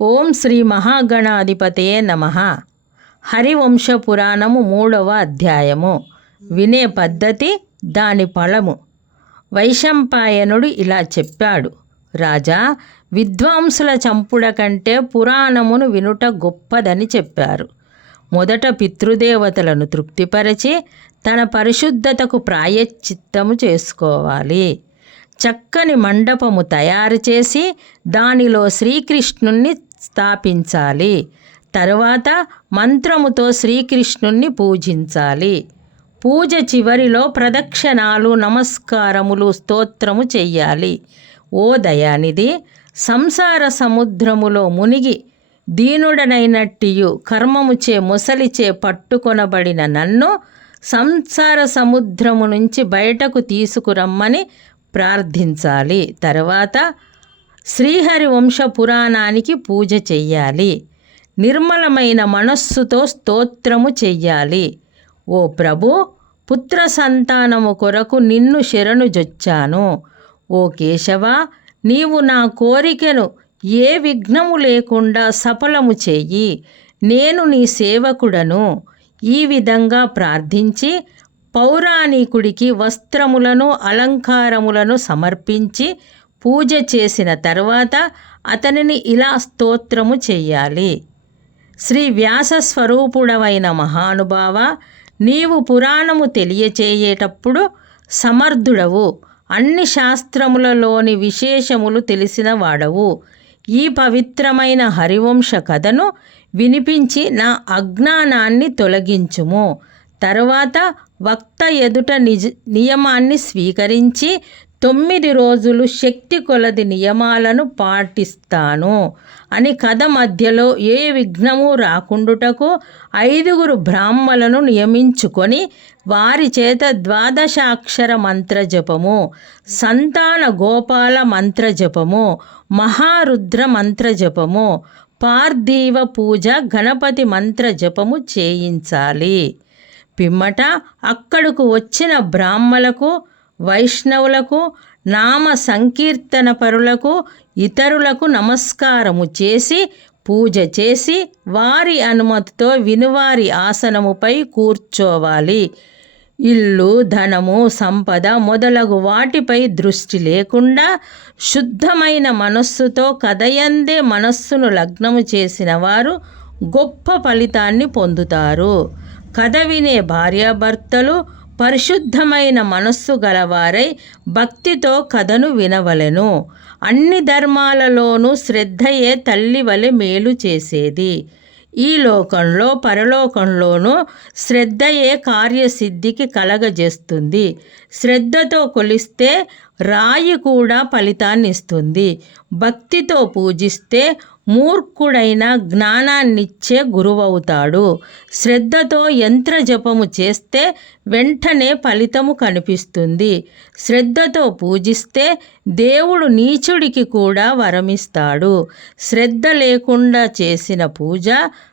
ఓం శ్రీ మహాగణాధిపతయే నమ. హరివంశ పురాణము మూడవ అధ్యాయము. వినే పద్ధతి దాని ఫలము. వైశంపాయనుడు ఇలా చెప్పాడు. రాజా విద్వాంసుల చంపుడ కంటే పురాణమును వినుట గొప్పదని చెప్పారు. మొదట పితృదేవతలను తృప్తిపరచి తన పరిశుద్ధతకు ప్రాయశ్చిత్తము చేసుకోవాలి. చక్కని మండపము తయారు చేసి దానిలో శ్రీకృష్ణుణ్ణి స్థాపించాలి. తరువాత మంత్రముతో శ్రీకృష్ణుణ్ణి పూజించాలి. పూజ చివరిలో ప్రదక్షిణాలు నమస్కారములు స్తోత్రము చెయ్యాలి. ఓ దయానిధి సంసార సముద్రములో మునిగి దీనుడనైనట్టియు కర్మముచే ముసలిచే పట్టుకొనబడిన నన్ను సంసార సముద్రము నుంచి బయటకు తీసుకురమ్మని ప్రార్థించాలి. తర్వాత శ్రీహరి వంశ పురాణానికి పూజ చెయ్యాలి. నిర్మలమైన మనస్సుతో స్తోత్రము చెయ్యాలి. ఓ ప్రభు పుత్ర సంతానము కొరకు నిన్ను శరణు జొచ్చాను. ఓ కేశవ నీవు నా కోరికను ఏ విఘ్నము లేకుండా సఫలము చెయ్యి. నేను నీ సేవకుడను. ఈ విధంగా ప్రార్థించి పౌరాణికుడికి వస్త్రములను అలంకారములను సమర్పించి పూజ చేసిన తర్వాత అతనిని ఇలా స్తోత్రము చెయ్యాలి. శ్రీ వ్యాస స్వరూపుడవైన మహానుభావ నీవు పురాణము తెలియచేయేటప్పుడు సమర్థుడవు. అన్ని శాస్త్రములలోని విశేషములు తెలిసిన వాడవు ఈ పవిత్రమైన హరివంశ కథను వినిపించి నా అజ్ఞానాన్ని తొలగించుము. తరువాత వక్త ఎదుట నిజ నియమాన్ని స్వీకరించి తొమ్మిది రోజులు శక్తి కొలది నియమాలను పాటిస్తాను. అని కథ మధ్యలో ఏ విఘ్నము రాకుండుటకు ఐదుగురు బ్రాహ్మలను నియమించుకొని వారి చేత ద్వాదశాక్షర మంత్రజపము సంతాన గోపాల మంత్రజపము మహారుద్ర మంత్రజపము పార్థివ పూజ గణపతి మంత్రజపము చేయించాలి. పిమ్మట అక్కడకు వచ్చిన బ్రాహ్మలకు వైష్ణవులకు నామ సంకీర్తన పరులకు ఇతరులకు నమస్కారము చేసి పూజ చేసి వారి అనుమతితో వినువారి ఆసనముపై కూర్చోవాలి. ఇల్లు ధనము సంపద మొదలగు వాటిపై దృష్టి లేకుండా శుద్ధమైన మనస్సుతో కదయందే మనస్సును లగ్నము చేసిన వారు గొప్ప ఫలితాన్ని పొందుతారు. కథ వినే భార్యాభర్తలు పరిశుద్ధమైన మనస్సు గలవారై భక్తితో కథను వినవలెను. అన్ని ధర్మాలలోనూ శ్రద్ధయే తల్లి వలె మేలు చేసేది. ఈ లోకంలో పరలోకంలోనూ శ్రద్ధయే కార్యసిద్ధికి కలగజేస్తుంది. శ్రద్ధతో కొలిస్తే రాయి కూడా ఫలితాన్ని ఇస్తుంది భక్తితో పూజిస్తే మూర్ఖుడైన జ్ఞానాన్నిచ్చే గురువవుతాడు. శ్రద్ధతో యంత్ర జపము చేస్తే వెంటనే ఫలితము కనిపిస్తుంది. శ్రద్ధతో పూజిస్తే దేవుడు నీచుడికి కూడా వరమిస్తాడు. శ్రద్ధ లేకుండా చేసిన పూజ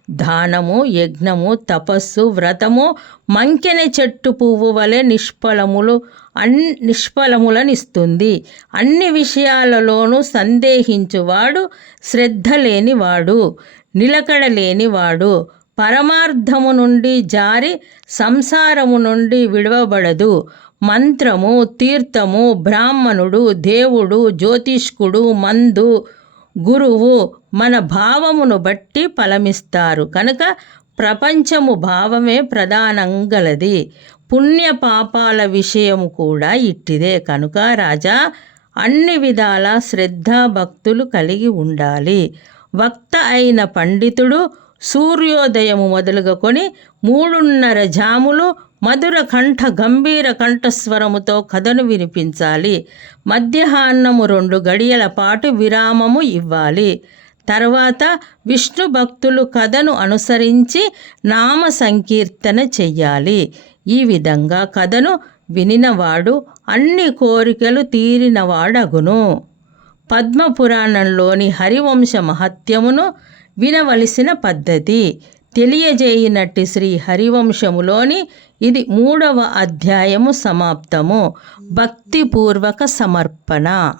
దానము యజ్ఞము తపస్సు వ్రతము మంకెన చెట్టు పువ్వు వలె నిష్ఫలములు అన్ నిష్ఫలములనిస్తుంది. అన్ని విషయాలలోనూ సందేహించువాడు శ్రద్ధ లేనివాడు నిలకడ లేనివాడు పరమార్థము నుండి జారి సంసారము నుండి విడవబడదు. మంత్రము తీర్థము బ్రాహ్మణుడు దేవుడు జ్యోతిష్కుడు మందు గురువు మన భావమును బట్టి ఫలమిస్తారు. కనుక ప్రపంచము భావమే ప్రధానంగలది. పుణ్య పాపాల విషయము కూడా ఇట్టిదే. కనుక రాజా అన్ని విధాల శ్రద్ధాభక్తులు కలిగి ఉండాలి. వక్త అయిన పండితుడు సూర్యోదయము మొదలుగకొని మూడున్నర జాములు మధుర కంఠ గంభీర కంఠస్వరముతో కథను వినిపించాలి. మధ్యాహ్నము రెండు గడియల పాటు విరామము ఇవ్వాలి. తర్వాత విష్ణు భక్తులు కథను అనుసరించి నామ సంకీర్తన చెయ్యాలి. ఈ విధంగా కథను వినినవాడు అన్ని కోరికలు తీరినవాడగును. పద్మపురాణంలోని హరివంశ మహత్యమును వినవలసిన పద్ధతి. తెలియజేయినట్టి శ్రీ హరివంశములోని ఇది మూడవ అధ్యాయము సమాప్తము. భక్తిపూర్వక సమర్పణ.